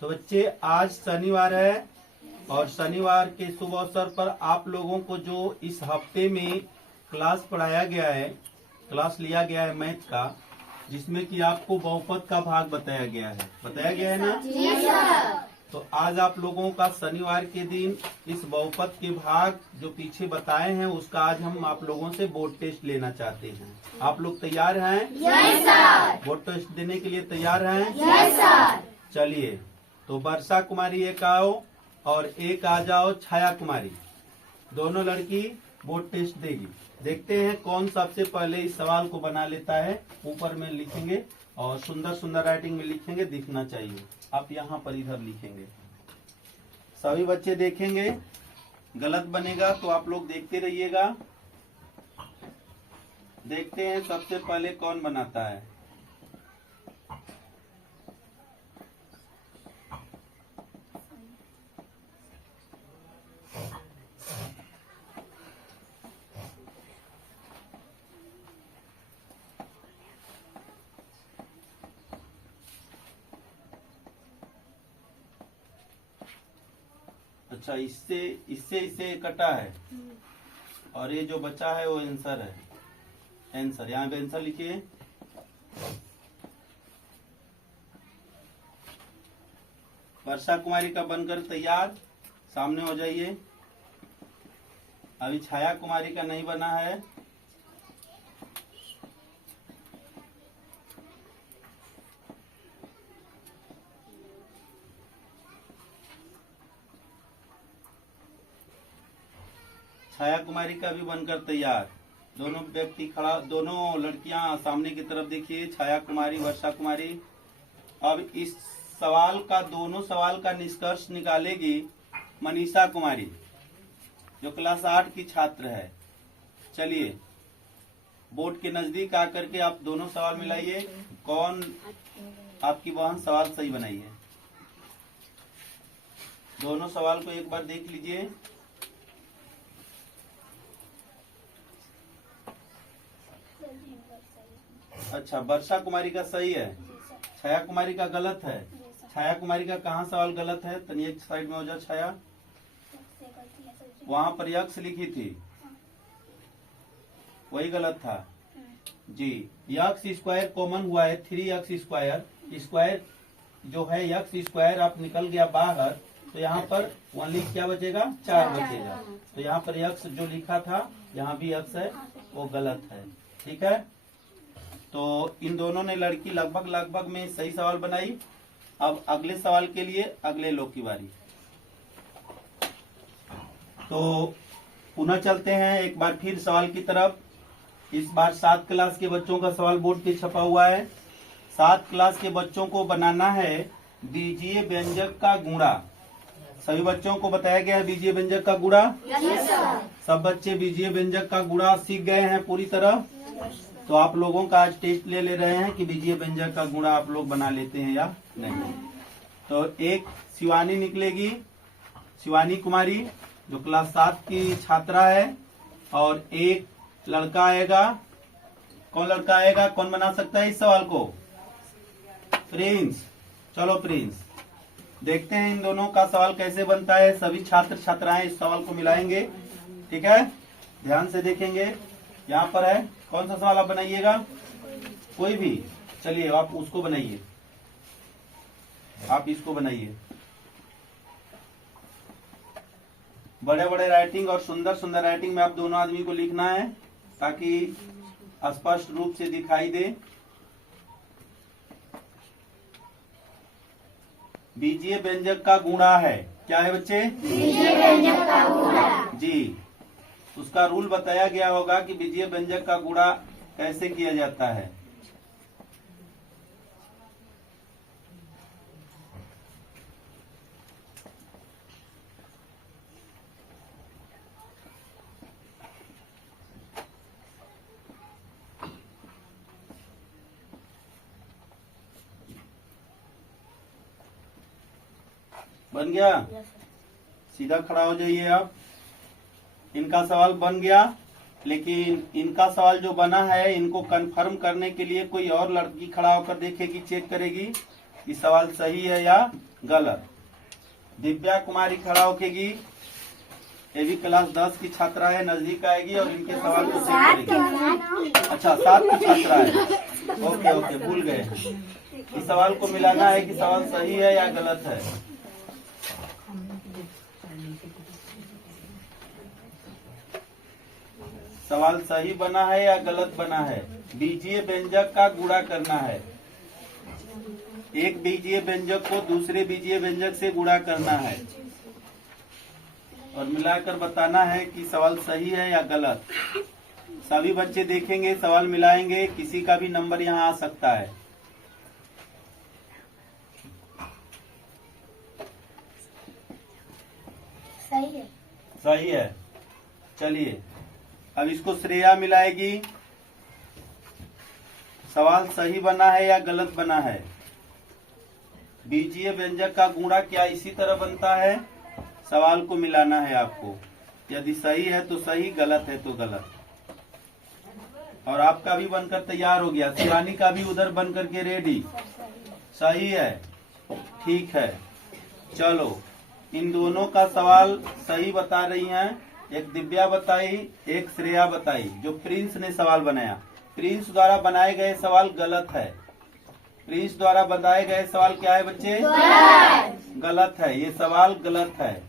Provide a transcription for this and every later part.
तो बच्चे आज शनिवार है और शनिवार के शुभ अवसर पर आप लोगों को जो इस हफ्ते में क्लास पढ़ाया गया है, क्लास लिया गया है मैथ का, जिसमें कि आपको बहुपद का भाग बताया गया है ना? जी सर। तो आज आप लोगों का शनिवार के दिन इस बहुपद के भाग जो पीछे बताए हैं उसका आज हम आप लोगों से बोर्ड टेस्ट लेना चाहते हैं। आप लोग तैयार हैं? Yes sir. बोर्ड टेस्ट देने के लिए तैयार हैं? Yes sir. चलिए, तो वर्षा कुमारी एक आओ और एक आ जाओ छाया कुमारी। दोनों लड़की बोर्ड टेस्ट देगी। देखते हैं कौन सबसे पहले इस सवाल को बना लेता है। ऊपर में लिखेंगे और सुंदर सुंदर राइटिंग में लिखेंगे, दिखना चाहिए। आप यहाँ पर इधर लिखेंगे, सभी बच्चे देखेंगे। गलत बनेगा तो आप लोग देखते रहिएगा। देखते हैं सबसे पहले कौन बनाता है। अच्छा, इससे कटा है और ये जो बचा है वो आंसर है। आंसर यहाँ पे आंसर लिखिए। वर्षा कुमारी का बनकर तैयार, सामने हो जाइए। अभी छाया कुमारी का नहीं बना है। छाया कुमारी का भी बनकर तैयार। दोनों व्यक्ति खड़ा, दोनों लड़कियां सामने की तरफ देखिए। छाया कुमारी, वर्षा कुमारी। अब इस सवाल का, दोनों सवाल का निष्कर्ष निकालेगी मनीषा कुमारी, जो क्लास 8 की छात्र है। चलिए, बोर्ड के नजदीक आकर के आप दोनों सवाल मिलाइए। कौन आपकी बहन सवाल सही बनाई है? दोनों सवाल को एक बार देख लीजिए। अच्छा, वर्षा कुमारी का सही है, छाया कुमारी का गलत है। छाया कुमारी का कहाँ सवाल गलत है? तनी एक साइड में हो जा छाया। वहां पर यक्स लिखी थी, वही गलत था जी। यक्स स्क्वायर कॉमन हुआ है, 3x स्क्वायर। स्क्वायर जो है यक्स स्क्वायर आप निकल गया बाहर, तो यहाँ पर ओनली क्या बचेगा? 4 बचेगा। तो यहाँ पर यक्स जो लिखा था, यहाँ भी यक्स है, वो गलत है। ठीक है, तो इन दोनों ने लड़की लगभग में सही सवाल बनाई। अब अगले सवाल के लिए अगले लोग की बारी। तो पुनः चलते हैं एक बार फिर सवाल की तरफ। इस बार 7 क्लास के बच्चों का सवाल बोर्ड पे छपा हुआ है। 7 क्लास के बच्चों को बनाना है बीजीय व्यंजक का गुणा। सभी बच्चों को बताया गया है बीजीय व्यंजक का गुणा। सब बच्चे बीजीय व्यंजक का गुणा सीख गए हैं पूरी तरह। तो आप लोगों का आज टेस्ट ले रहे हैं कि बीजीय व्यंजक का गुणा आप लोग बना लेते हैं या नहीं। तो एक शिवानी निकलेगी, शिवानी कुमारी, जो क्लास 7 की छात्रा है। और एक लड़का आएगा। कौन लड़का आएगा? कौन बना सकता है इस सवाल को? प्रिंस। चलो प्रिंस, देखते हैं इन दोनों का सवाल कैसे बनता है। सभी छात्र छात्राएं इस सवाल को मिलाएंगे। ठीक है, ध्यान से देखेंगे। यहाँ पर है, कौन सा सवाल आप बनाइएगा? कोई भी। चलिए, आप उसको बनाइए, आप इसको बनाइए। बड़े बड़े राइटिंग और सुंदर सुंदर राइटिंग में आप दोनों आदमी को लिखना है, ताकि स्पष्ट रूप से दिखाई दे। बीजीय व्यंजक का गुणा है। क्या है बच्चे? बीजीय व्यंजक का गुणा जी। उसका रूल बताया गया होगा कि बीजीय व्यंजक का गुणा कैसे किया जाता है। बन गया? सीधा खड़ा हो जाइए आप। इनका सवाल बन गया, लेकिन इनका सवाल जो बना है, इनको कंफर्म करने के लिए कोई और लड़की खड़ा होकर देखेगी, चेक करेगी। कि सवाल सही है या गलत। दिव्या कुमारी खड़ा होकेगी, ये भी क्लास 10 की छात्रा है, नजदीक आएगी और इनके सवाल को चेक करेगी। अच्छा 7 की छात्रा है, ओके ओके भूल गए। इस सवाल को मिलाना है कि सवाल सही है या गलत है। सवाल सही बना है या गलत बना है। बीजीय व्यंजक का गुणा करना है। एक बीजीय व्यंजक को दूसरे बीजीय व्यंजक से गुणा करना है और मिलाकर बताना है कि सवाल सही है या गलत। सभी बच्चे देखेंगे, सवाल मिलाएंगे, किसी का भी नंबर यहाँ आ सकता है। सही है। सही है। चलिए अब इसको श्रेया मिलाएगी। सवाल सही बना है या गलत बना है। बीजीय व्यंजक का गुणा क्या इसी तरह बनता है। सवाल को मिलाना है आपको, यदि सही है तो सही, गलत है तो गलत। और आपका भी बनकर तैयार हो गया, शिवानी का भी उधर बन करके रेडी। सही है, ठीक है। चलो इन दोनों का सवाल सही बता रही हैं। एक दिव्या बताई, एक श्रेया बताई। जो प्रिंस ने सवाल बनाया, प्रिंस द्वारा बनाए गए सवाल गलत है। प्रिंस द्वारा बनाए गए सवाल क्या है बच्चे? गलत है। ये सवाल गलत है।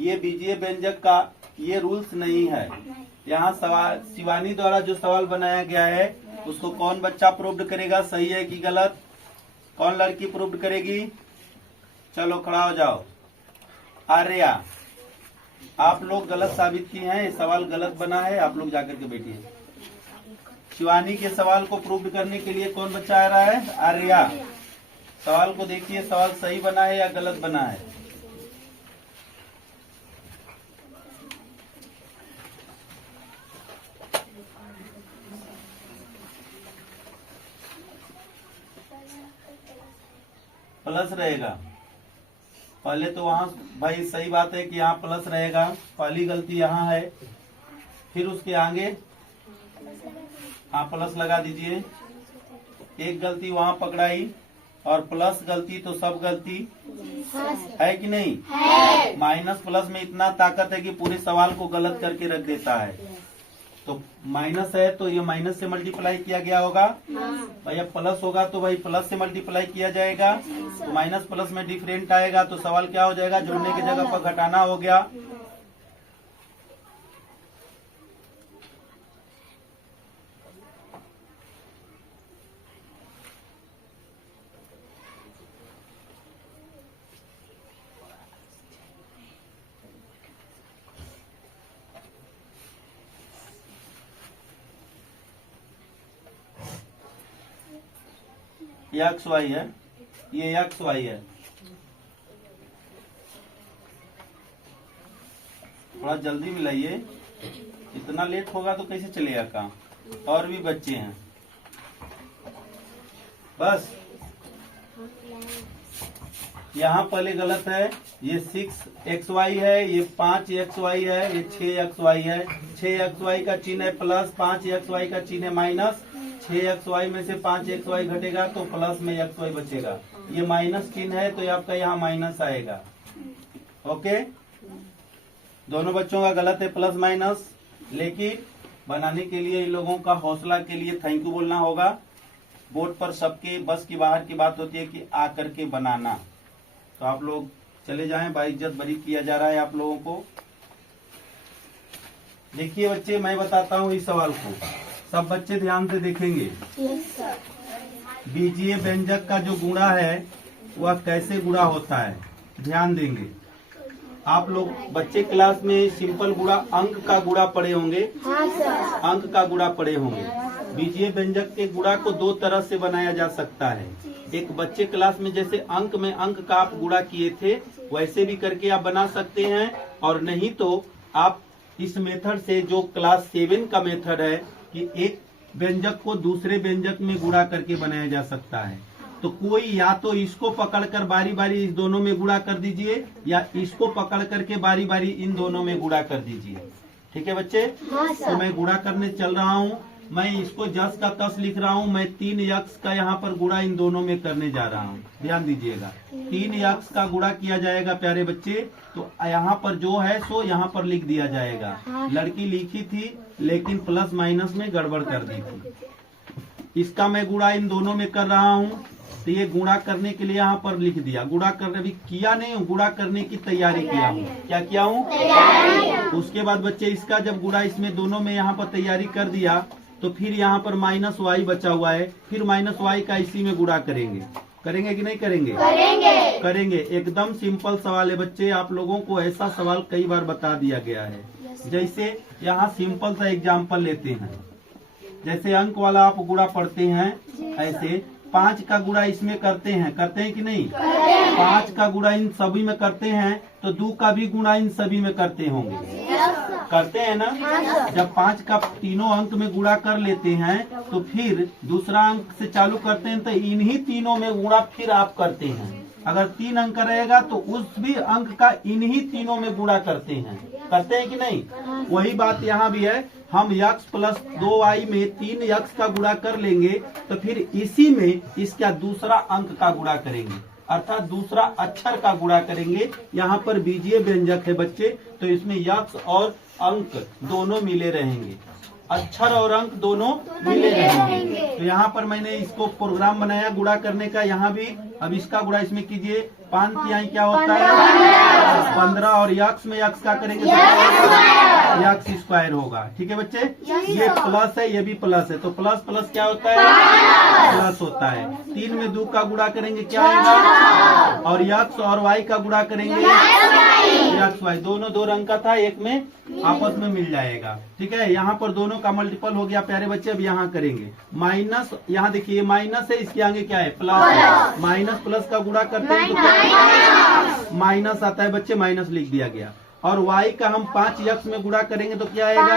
ये बीजीय व्यंजक का ये रूल्स नहीं है। यहाँ सवाल शिवानी द्वारा जो सवाल बनाया गया है उसको कौन बच्चा प्रूव्ड करेगा सही है कि गलत? कौन लड़की प्रूव्ड करेगी? चलो खड़ा हो जाओ। आर्या, आप लोग गलत साबित किए हैं, ये सवाल गलत बना है, आप लोग जाकर के बैठिए। शिवानी के सवाल को प्रूव करने के लिए कौन बच्चा आ रहा है? आर्या। सवाल को देखिए, सवाल सही बना है या गलत बना है। प्लस रहेगा। पहले तो वहाँ भाई सही बात है कि यहाँ प्लस रहेगा, पहली गलती यहाँ है, फिर उसके आगे हाँ प्लस लगा दीजिए। एक गलती वहाँ पकड़ाई और प्लस गलती तो सब गलती है कि नहीं है। माइनस प्लस में इतना ताकत है कि पूरे सवाल को गलत करके रख देता है। तो माइनस है तो ये माइनस से मल्टीप्लाई किया गया होगा, भैया प्लस होगा तो भाई प्लस से मल्टीप्लाई किया जाएगा। तो माइनस प्लस में डिफरेंट आएगा तो सवाल क्या हो जाएगा? जोड़ने की जगह पर घटाना हो गया। एक्स वाई है, ये एक्स वाई है। थोड़ा जल्दी मिलाइए, इतना लेट होगा तो कैसे चलेगा काम। और भी बच्चे हैं बस। यहाँ पहले गलत है, ये 6xy है, ये 5xy है, ये 6xy है। 6xy का चिन्ह है प्लस, 5xy का चिन्ह है माइनस। 6xy में से 5xy घटेगा तो प्लस में xy बचेगा। ये माइनस चिन्ह है तो आपका यहाँ माइनस आएगा। ओके, दोनों बच्चों का गलत है प्लस माइनस, लेकिन बनाने के लिए इन लोगों का हौसला के लिए थैंक यू बोलना होगा। बोर्ड पर सबके बस की बाहर की बात होती है कि आ करके बनाना। तो आप लोग चले जाएं, बाइज्जत बरी किया जा रहा है आप लोगों को। देखिए बच्चे, मैं बताता हूँ इस सवाल को, सब बच्चे ध्यान से देखेंगे। बीजीय व्यंजक का जो गुणा है वह कैसे गुणा होता है, ध्यान देंगे। आप लोग बच्चे क्लास में सिंपल गुणा, अंक का गुणा पढ़े होंगे। अंक का गुणा पढ़े होंगे। बीजीय व्यंजक के गुणा को दो तरह से बनाया जा सकता है। एक बच्चे क्लास में जैसे अंक में अंक का आप गुणा किए थे वैसे भी करके आप बना सकते हैं, और नहीं तो आप इस मेथड से, जो क्लास 7 का मेथड है कि एक व्यंजक को दूसरे व्यंजक में गुणा करके बनाया जा सकता है। तो कोई या तो इसको पकड़कर बारी बारी इस दोनों में गुणा कर दीजिए, या इसको पकड़ करके बारी बारी इन दोनों में गुणा कर दीजिए। ठीक है बच्चे? तो मैं गुणा करने चल रहा हूँ। मैं इसको जस का तस लिख रहा हूँ। मैं 3 यक्स का यहाँ पर गुणा इन दोनों में करने जा रहा हूँ। ध्यान दीजिएगा, 3 यक्स का गुणा किया जाएगा प्यारे बच्चे। तो यहाँ पर जो है सो यहाँ पर लिख दिया जाएगा। लड़की लिखी थी लेकिन प्लस माइनस में गड़बड़ कर दी थी। इसका मैं गुणा इन दोनों में कर रहा हूँ, तो ये गुणा करने के लिए यहाँ पर लिख दिया। गुणा करने अभी किया नहीं हूँ, गुणा करने की तैयारी किया हूँ। क्या किया हूँ? उसके बाद बच्चे इसका जब गुणा इसमें दोनों में यहाँ पर तैयारी कर दिया, तो फिर यहाँ पर माइनस वाई बचा हुआ है। फिर माइनस वाई का इसी में गुणा करेंगे। करेंगे कि नहीं करेंगे? करेंगे। एकदम सिंपल सवाल है बच्चे। आप लोगों को ऐसा सवाल कई बार बता दिया गया है। जैसे यहाँ सिंपल सा एग्जाम्पल लेते हैं। जैसे अंक वाला आप गुणा पढ़ते हैं, ऐसे 5 का गुणा इसमें करते हैं कि नहीं? 5 का गुणा इन सभी में करते हैं, तो 2 का भी गुणा इन सभी में करते होंगे। करते हैं ना? जब 5 का तीनों अंक में गुणा कर लेते हैं, तो फिर दूसरा अंक से चालू करते हैं, तो इन्हीं तीनों में गुणा फिर आप करते हैं। अगर 3 अंक रहेगा तो उस भी अंक का इन्हीं तीनों में गुणा करते हैं। करते हैं कि नहीं? वही बात यहाँ भी है। हम यक्स प्लस 2y में 3 यक्स का गुणा कर लेंगे, तो फिर इसी में इसका दूसरा अंक का गुणा करेंगे, अर्थात दूसरा अक्षर का गुणा करेंगे। यहाँ पर बीजीय व्यंजक है बच्चे, तो इसमें यक्स और अंक दोनों मिले रहेंगे, अक्षर और अंक दोनों मिले रहेंगे। तो यहाँ पर मैंने इसको प्रोग्राम बनाया गुणा करने का। यहाँ भी अब इसका गुणा इसमें कीजिए। 5 तिहाई क्या होता है? 15। और यक्स में यक्स का करेंगे तो यक्स स्क्वायर होगा। ठीक है बच्चे? ये प्लस है, ये भी प्लस है, तो प्लस प्लस क्या होता है? प्लस होता है। 3 में 2 का गुणा करेंगे क्या आएगा? और यक्स और वाई का गुणा करेंगे यक्स वाई। दोनों 2 रंग का था, एक में आपस में मिल जाएगा। ठीक है? यहाँ पर दोनों का मल्टीपल हो गया प्यारे बच्चे। अब यहाँ करेंगे माइनस। यहाँ देखिए माइनस है, इसके आगे क्या है? प्लस है। माइनस प्लस का गुणा करते हैं तो माइनस आता है बच्चे, माइनस लिख दिया गया। और y का हम 5 यक्स में गुणा करेंगे तो क्या आएगा?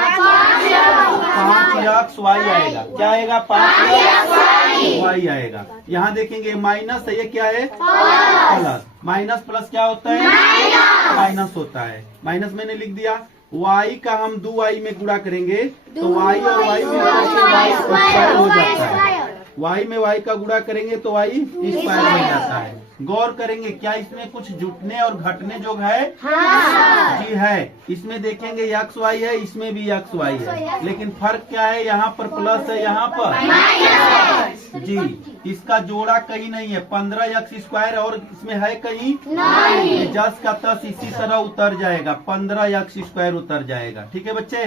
5 यक्स वाई आएगा। क्या आएगा? 5 यक्स वाई आएगा। यहाँ देखेंगे माइनस है, ये क्या है? प्लस। माइनस प्लस क्या होता है? माइनस होता है। माइनस मैंने लिख दिया। y का हम 2y में गुणा करेंगे तो y और y में y स्क्वायर हो जाता है। y में y का गुणा करेंगे तो y स्क्वायर बन जाता है। गौर करेंगे क्या इसमें कुछ जुटने और घटने जोग है? जी है। इसमें देखेंगे यक्स वाई है, इसमें भी यक्स वाई है, लेकिन फर्क क्या है? यहाँ पर प्लस है, यहाँ पर जी। इसका जोड़ा कहीं नहीं है। 15 यक्स स्क्वायर और इसमें है कहीं नहीं। जस का तस इसी तरह उतर जाएगा, 15 यक्स स्क्वायर उतर जाएगा। ठीक है बच्चे?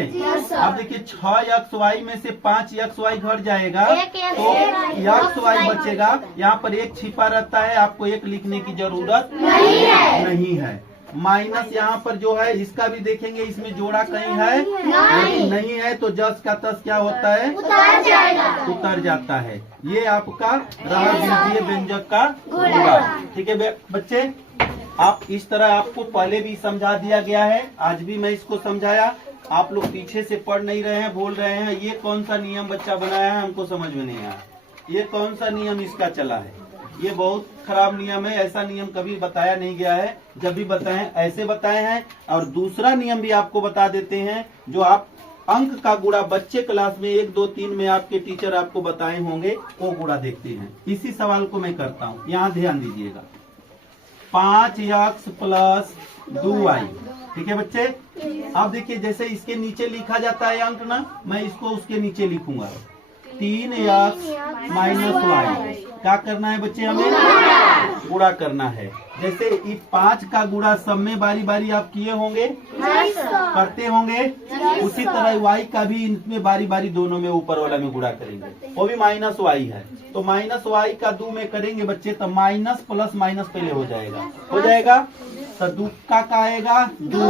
अब देखिए 6 यक्स वाई में से 5 यक्स वाई घट जाएगा तो यक्स वाई बचेगा। यहाँ पर एक छिपा रहता है, आपको एक लिखने की जरूरत नहीं है। माइनस यहाँ पर जो है इसका भी देखेंगे, इसमें जोड़ा कहीं है लेकिन नहीं है, तो जस का तस क्या होता है? उतर जाता है। ये आपका रहा बीजीय व्यंजक का गुणा। ठीक है बच्चे? आप इस तरह आपको पहले भी समझा दिया गया है, आज भी मैं इसको समझाया। आप लोग पीछे से पढ़ नहीं रहे हैं, बोल रहे हैं ये कौन सा नियम बच्चा बनाया है, हमको समझ में नहीं आया। ये कौन सा नियम इसका चला है? ये बहुत खराब नियम है। ऐसा नियम कभी बताया नहीं गया है। जब भी बताए ऐसे बताए हैं। और दूसरा नियम भी आपको बता देते हैं, जो आप अंक का गुणा बच्चे क्लास में 1, 2, 3 में आपके टीचर आपको बताए होंगे, वो गुणा देखते हैं। इसी सवाल को मैं करता हूँ, यहाँ ध्यान दीजिएगा। 5 यक्स प्लस 2y। ठीक है बच्चे? अब देखिए जैसे इसके नीचे लिखा जाता है अंक ना, मैं इसको उसके नीचे लिखूंगा। 3 यक्स माइनस वाई। क्या करना है बच्चे? हमें गुणा करना है। जैसे इस 5 का गुणा सब में बारी बारी आप किए होंगे, करते होंगे, उसी तरह y का भी इनमें बारी बारी दोनों में ऊपर वाला में गुणा करेंगे। वो भी माइनस y है, तो माइनस y का 2 में करेंगे बच्चे, तो माइनस प्लस माइनस पहले हो जाएगा। हो जाएगा तो 2 का आएगा 2।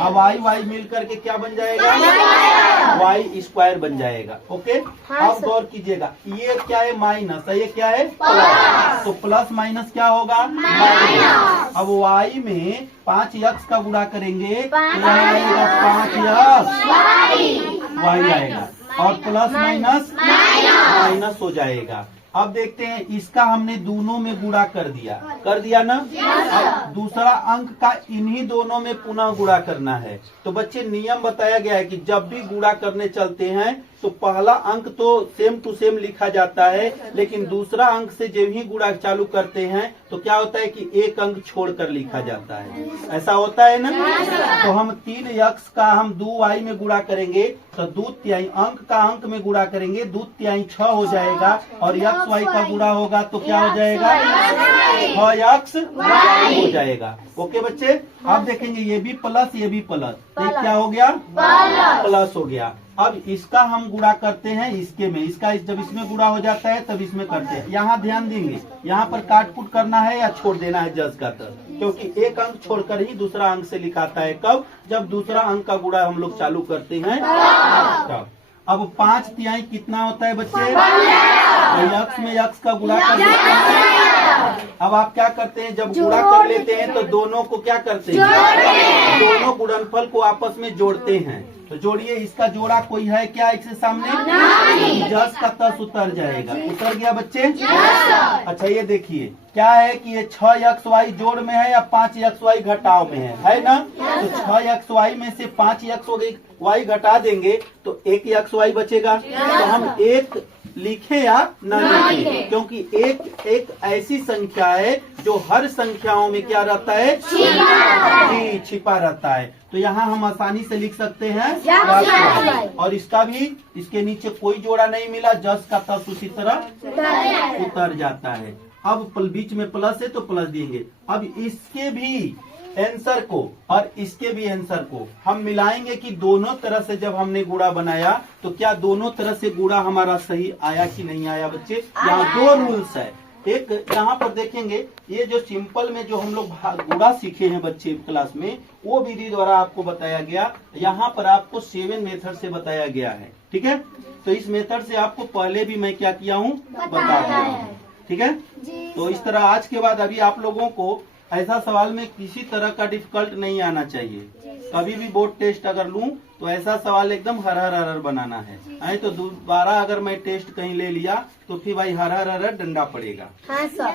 अब y मिल करके क्या बन जाएगा? y स्क्वायर बन जाएगा। ओके? अब गौर कीजिएगा, ये क्या है? माइनस है, ये क्या है? प्लस। तो प्लस माइनस क्या होगा? माइनस। अब y में 5 यक्स का गुणा करेंगे तो यहाँ आएगा 5 यक्स y आएगा, और प्लस माइनस माइनस हो जाएगा। अब देखते हैं, इसका हमने दोनों में गुणा कर दिया ना। अब दूसरा अंक का इन्हीं दोनों में पुनः गुणा करना है। तो बच्चे नियम बताया गया है कि जब भी गुणा करने चलते हैं तो तो पहला अंक तो सेम टू सेम लिखा जाता है, लेकिन दूसरा अंक से जब ही गुणा चालू करते हैं तो क्या होता है कि एक अंक छोड़कर लिखा जाता है। ऐसा होता है ना। तो हम 3x का हम 2y में गुणा करेंगे तो 2 तिहाई अंक का अंक में गुणा करेंगे, 2 तिहाई 6 हो जाएगा, और x y का गुणा होगा तो क्या हो जाएगा, 6x हो जाएगा। ओके बच्चे, आप देखेंगे ये भी प्लस ये भी प्लस, ये क्या हो गया, प्लस हो गया। अब इसका हम गुणा करते हैं इसके में, इसका जब इसमें गुणा हो जाता है तब इसमें करते हैं। यहाँ ध्यान देंगे, यहाँ पर काट कुट करना है या छोड़ देना है जज का तर, क्योंकि एक अंक छोड़कर ही दूसरा अंक से लिखाता है। कब, जब दूसरा अंक का गुणा हम लोग चालू करते हैं तब। अब 5 तिहाई कितना होता है बच्चे, यक्स में यक्स का गुणा कर देते हैं। अब आप क्या करते हैं, जब गुणा कर लेते हैं तो दोनों को क्या करते हैं, दोनों गुणनफल को आपस में जोड़ते हैं। तो जोड़िए, इसका जोड़ा कोई है क्या इसके सामने, जस का तस उतर जाएगा। उतर गया बच्चे। अच्छा ये देखिए क्या है कि ये 6xy जोड़ में है या 5xy घटाव में है ना। तो 6xy में से 5xy घटा देंगे तो 1xy बचेगा। तो हम एक लिखे या न लिखे, क्योंकि एक ऐसी संख्या है जो हर संख्याओं में क्या रहता है, जी छिपा रहता है। तो यहाँ हम आसानी से लिख सकते हैं, और इसका भी, इसके नीचे कोई जोड़ा नहीं मिला, जस का तस उसी तरह उतर जाता है। अब बीच में प्लस है तो प्लस देंगे। अब इसके भी आंसर को और इसके भी आंसर को हम मिलाएंगे कि दोनों तरह से जब हमने गुणा बनाया तो क्या दोनों तरह से गुणा हमारा सही आया कि नहीं आया बच्चे। यहाँ 2 रूल्स है। एक यहाँ पर देखेंगे, ये जो सिंपल में जो हम लोग गुणा सीखे हैं बच्चे क्लास में, वो विधि द्वारा आपको बताया गया। यहाँ पर आपको 7 मेथड से बताया गया है, ठीक है। तो इस मेथड से आपको पहले भी मैं क्या किया हूँ, बता दिया हूँ, ठीक है। तो इस तरह आज के बाद अभी आप लोगों को ऐसा सवाल में किसी तरह का डिफिकल्ट नहीं आना चाहिए। कभी भी बोर्ड टेस्ट अगर लूं तो ऐसा सवाल एकदम हर हर बनाना है। नहीं तो दोबारा अगर मैं टेस्ट कहीं ले लिया तो फिर भाई हर हर डंडा पड़ेगा। हाँ सर।